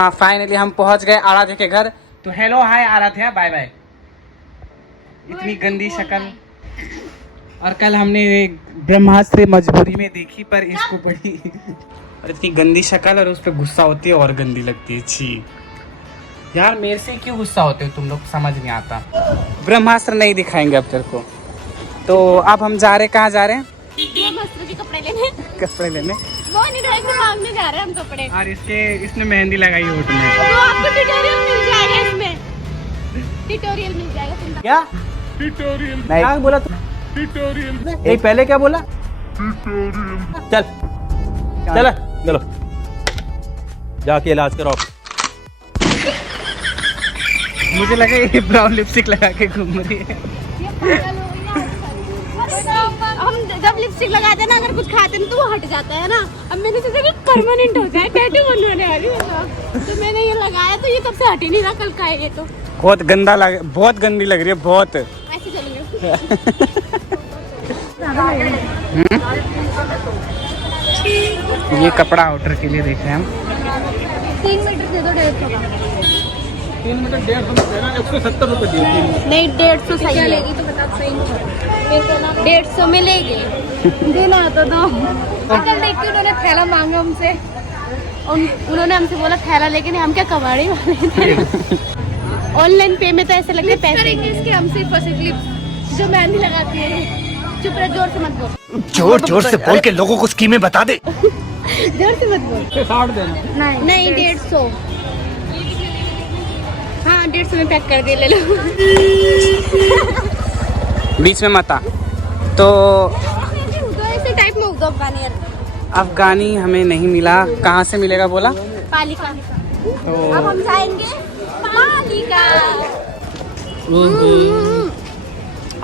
हाँ फाइनली हम पहुंच गए आराध्या के घर। तो hello hi Aradhya, bye bye. इतनी गंदी शक्ल। और कल हमने ब्रह्मास्त्र मजबूरी में देखी पर इसको बड़ी और इतनी गंदी शक्ल और उस पर गुस्सा होती है और गंदी लगती है। छी यार, मेरे से क्यों गुस्सा होते हो तुम लोग, समझ नहीं आता। ब्रह्मास्त्र नहीं दिखाएंगे अब तेरे को। तो अब हम जा रहे, कहाँ जा रहे हैं? ब्रह्मास्त्र के कपड़े लेने। कपड़े लेने। वो नहीं ड्रेस मांगने जा रहे हैं हम कपड़े। और इसने मेहंदी लगाई होठ में। तो आपको ट्यूटोरियल मिल जाएगा इसमें। ट्यूटोरियल मिल जाएगा तुम। क्या ट्यूटोरियल? क्या बोला तू? ट्यूटोरियल। ये पहले क्या बोला? ट्यूटोरियल। चल चल चलो जाके इलाज कराओ। मुझे लगा ये ब्राउन लिपस्टिक लगा के घूम रही है। हम जब लिपस्टिक लगाते हैं ना, अगर कुछ खाते हैं तो वो हट जाता है ना। अब मैंने सोचा कि परमानेंट हो जाए, टैटू बनवाने वाली है। तो मैंने ये लगाया तो ये तब से हट ही नहीं रहा। कल का है ये तो बहुत गंदा लग, बहुत गंदी लग रही है बहुत। ऐसे चलेंगे। ये कपड़ा ऑर्डर के लिए देख रहे हैं हम। 3 मीटर दे दो 150 का। 3 मीटर 150 देना, 170 रुपए दिए। नहीं 150 सही है। लेगी तो बता सही में 150 में लेगी। देना तो दो। कल देख के उन्होंने थैला मांगा हमसे। उन्होंने हमसे बोला थैला, लेकिन हम क्या कबाड़ी वाले थे। ऑनलाइन पे में तो ऐसे लगते हैं पैसे करेंगे इसके। हम सिर्फ और सिर्फ जो मेहंदी लगाती है। चुप रह, जोर से मत बोल। जोर से बोल के लोगों को स्कीमें बता दे। जोर से मत बोल। 60 देना। नहीं 150। हाँ 150 में पैक कर दे, ले लो। बीच में मत आ। तो ऐसे टाइप में उगो अफगानी। अफगानी हमें नहीं मिला। कहाँ से मिलेगा बोला? पालिका। तो अब हम जाएंगे पालिका।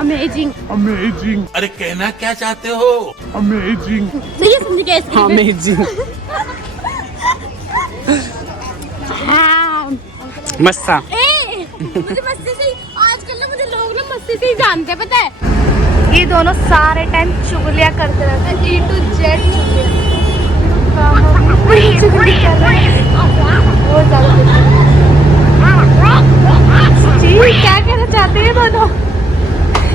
अमेजिंग। अरे कहना क्या चाहते हो? सही है, समझ गए इसके लिए। अमेजिंग। हाँ। मस्सा। मुझे मस्ती से आजकल ना, मुझे लोग ना मस्ती से ही जानते हैं, पता है। ये दोनों सारे टाइम चुगलियां करते रहते हैं। A to Z चुगलियां कर रहे हैं। बहुत ज्यादा। जी क्या कहना चाहते हैं दोनों?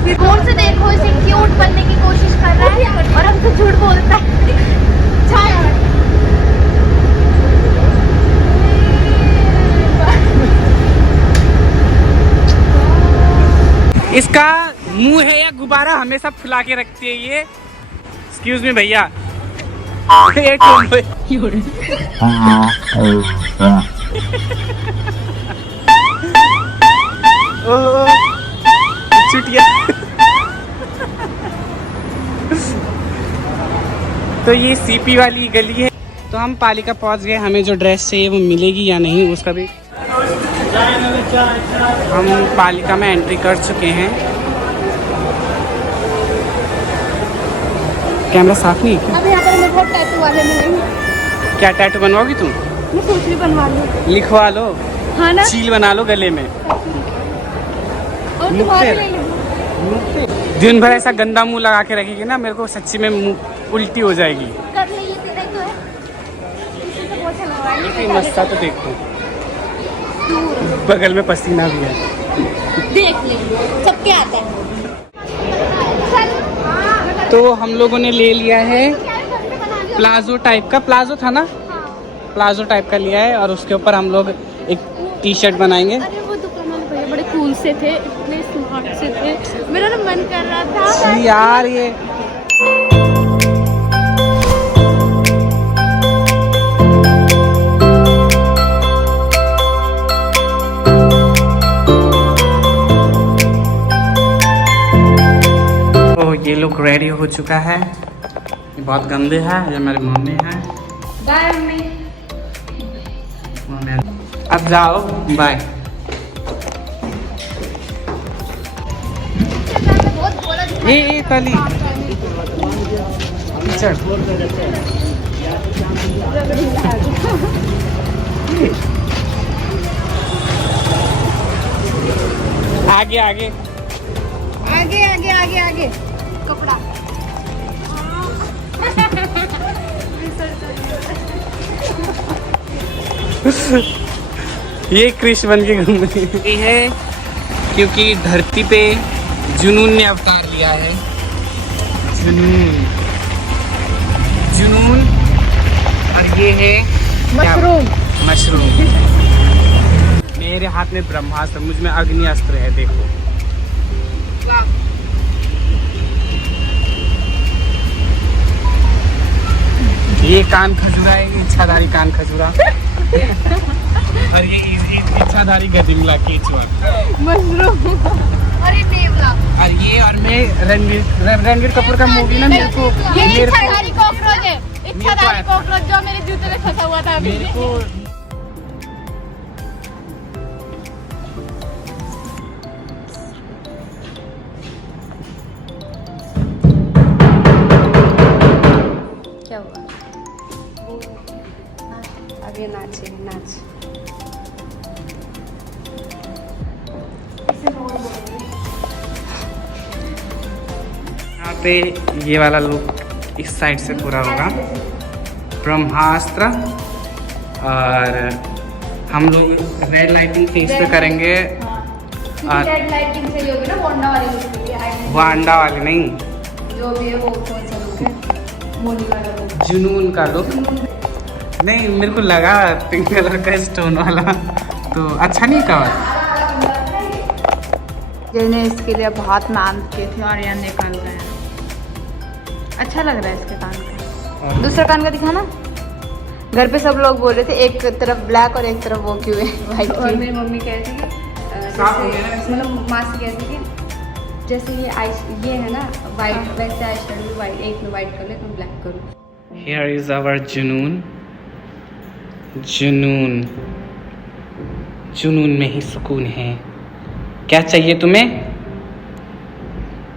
दूर से देखो, इसे क्यूट बनने की कोशिश कर रहा है और हमसे झूठ बोलता है। इसका मुंह है या गुब्बारा हमेशा फुला के रखती है ये। एक्सक्यूज मी भैया। चुटिया। तो ये सीपी वाली गली है। तो हम पालिका पहुंच गए। हमें जो ड्रेस चाहिए वो मिलेगी या नहीं उसका भी। हम पालिका में एंट्री कर चुके हैं। कैमरा साफ नहीं है क्या? अब यहाँ पर हमें बहुत टैटू वाले मिलेंगे। क्या टैटू बनवाओगी तुम? मैं सोच रही बनवा लूँ। लिखवा लो। हाँ ना। चील बना लो गले में। और तुम्हारे ले लो। दिन भर ऐसा गंदा मुंह लगा के रखेगी ना, मेरे को सच्ची में मुंह उल्टी हो जाएगी। कर ले, ये तेरा ही तो है। इसी से बहुत अच्छा लगा है। ये मस्ता तो देख लो, बगल में पसीना भी है। देख ले, सबके आता है। तो हम लोगों ने ले लिया है प्लाजो टाइप का। प्लाजो था ना? प्लाजो टाइप का लिया है और उसके ऊपर हम लोग एक टी शर्ट बनाएंगे। अरे वो दुकान वाले भैया बड़े कूल से थे, इतने स्मार्ट से थे। मेरा ना मन कर रहा था यार ये तो ये लोग रेडी हो चुका है। ये बहुत गंदे हैं। ये मेरी मम्मी है। Bye mummy. अब जाओ, बाय। ये तली चल। आगे आगे आगे आगे आगे आगे कपड़ा। ये कृष्ण बन के घूम रही है क्योंकि धरती पे जुनून ने अवतार लिया है। जुनून जुनून। और ये है मशरूम। मेरे हाथ में ब्रह्मास्त्र, मुझ में अग्नि अस्त्र है, देखो। ये कान खजूरा है, इच्छाधारी कान खजूरा। और ये इच्छाधारी गदिमला केचुआ। मशरूम। अरे नेवला। और ये और मैं रणवीर कपूर का मूवी ना मेरे को इच्छाधारी कॉकरोच है। इच्छाधारी कॉकरोच जो मेरे जूते में फंसा हुआ था अभी। मेरे को क्या हुआ? अब ये नाच। यहाँ पे ये वाला लुक इस साइड से पूरा होगा, ब्रह्मास्त्र। और हम लोग रेड लाइटिंग फेस पे करेंगे। और रेड लाइटिंग से होगी ना वांडा वाली लुक। वांडा वाली नहीं, जो भी है वो कौन सा लुक है? मोनी वाला लुक। जुनून का लुक। नहीं, मेरे को लगा पिंक कलर का स्टोन वाला, तो अच्छा नहीं कहा। जिन्हें इसके लिए बहुत मेहनत की थी और यहाँ निकाल गए। अच्छा लग रहा है इसके कान का। दूसरा कान का दिखाना। घर पे सब लोग बोल रहे थे एक तरफ ब्लैक और एक तरफ वो क्यों है वाइट। और मेरी मम्मी कह रही थी मतलब मासी कहती थी जैसे ये है ना वाइट, वैसे आई शेडो वाइट, एक में वाइट कर ले तुम ब्लैक करो। Here is our जुनून। जुनून में ही सुकून है। क्या चाहिए तुम्हें?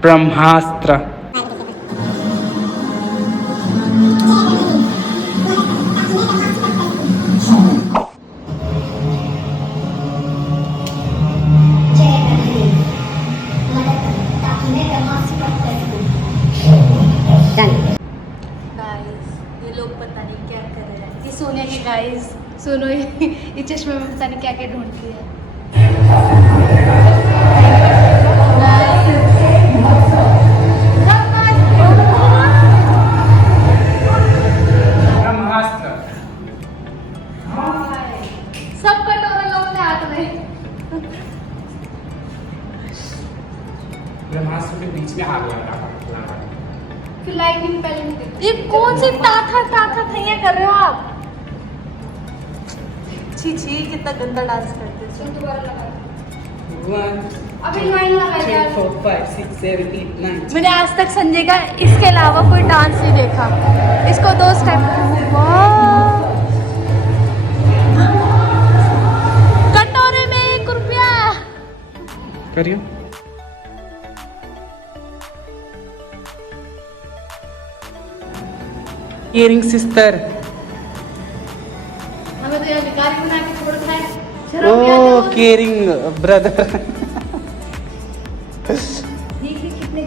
ब्रह्मास्त्र। ये लोग पता नहीं क्या कर रहे हैं। ये सोनिया के गाइस सुनो, ये चश्मे में पता नहीं क्या क्या ढूंढती है। ब्रह्मास्त्र। सब कटोरे लोग अपने हाथ में। ब्रह्मास्त्र के बीच में आग लगा। फिर लाइटनिंग पहले नहीं देखी। ये कौन सी ताथा थैया कर रहे हो आप? छी कितना गंदा डांस करते हो। दोबारा लगा। 1 अभी लाइन लगा 2 यार। 3 4 5 6 7 8 9। मैंने आज तक संजय का इसके अलावा कोई डांस नहीं देखा। इसको 2 स्टेप। कटोरे में 1 रुपया। करियो। Earring sister. हमें तो यार भिखारी बना के छोड़ खाए। ओ केयरिंग ब्रदर।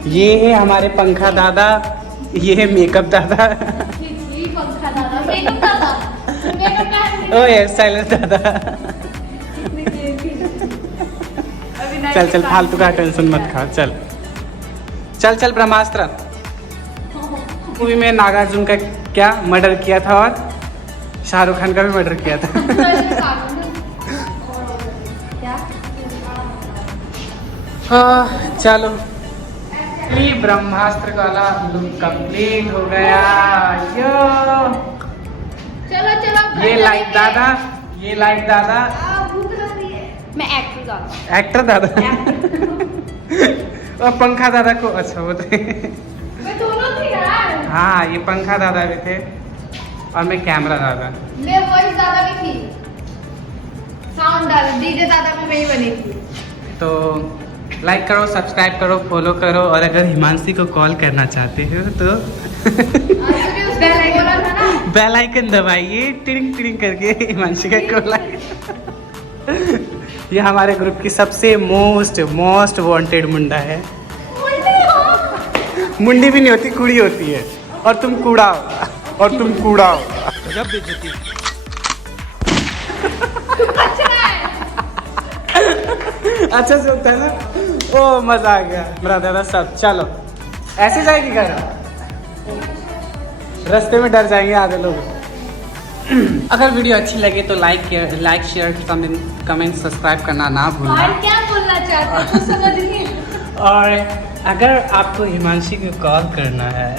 ये है हमारे पंखा दादा, ये है मेकअप दादा। पंखा दादा, मेकअप दादा, मेकअप का ओ हेयर स्टाइलर दादा। चल फालतू का टेंशन मत खा। चल ब्रह्मास्त्र। मूवी में नागार्जुन का क्या मर्डर किया था और शाहरुख खान का भी मर्डर किया था। हाँ चलो, ब्रह्मास्त्र वाला लुक कंप्लीट हो गया। चलो ये लाइट दादा, मैं एक्टर दादा। और पंखा दादा को अच्छा होते। मैं दोनों थी यार। हाँ, ये पंखा दादा भी थे और मैं कैमरा दादा। मैं वॉइस दादा भी थी, साउंड दादा, डीजे दादा में मैं ही बनी थी। तो लाइक करो, सब्सक्राइब करो, फॉलो करो, और अगर हिमांशी को कॉल करना चाहते हो तो बेल आइकन दबाइए, टिरिंग टिरिंग करके हिमांशी का कॉल आएगा। ये हमारे ग्रुप की सबसे मोस्ट वांटेड मुंडा है। मुंडी भी नहीं होती, कुड़ी होती है। और तुम कूड़ा हो। गजब बेइज्जती। तू बच रहा है। अच्छा से होता है ना। ओ मजा आ गया मेरा दादा सब। चलो ऐसे जाएगी घर, रास्ते में डर जाएंगे आधे लोग। अगर वीडियो अच्छी लगे तो लाइक शेयर कमेंट सब्सक्राइब करना ना भूलना। और क्या बोलना चाहते हैं कुछ समझ नहीं। और अगर आपको हिमांशी को कॉल करना है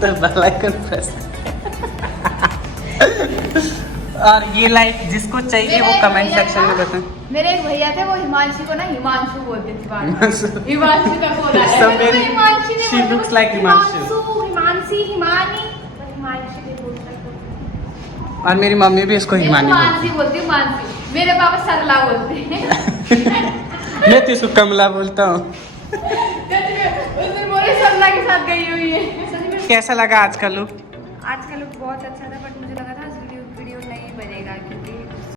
तो बेल आइकन प्रेस। और ये लाइक जिसको चाहिए वो कमेंट सेक्शन में बताएं। मेरे एक भैया थे वो हिमांशी को ना हिमांशु बोलते थे बाद में। हिमांशु का बोला है। So very- हिमांशी ने she बोला looks like हिमांशु। हिमांशी हिमानी हिमांशी ने बोलता है। और मेरी मम्मी भी इसको हिमानी बोलती मानसी बोलती हूँ मानसी। मेरे पापा सरला बोलते हैं। है। मैं तो इसको कमला बोलता हूँ। उस दिन बोले सरला के साथ गई हुई है। सच में कैसा लगा आज का लुक? आज का लुक बहुत अच्छा था बट मुझे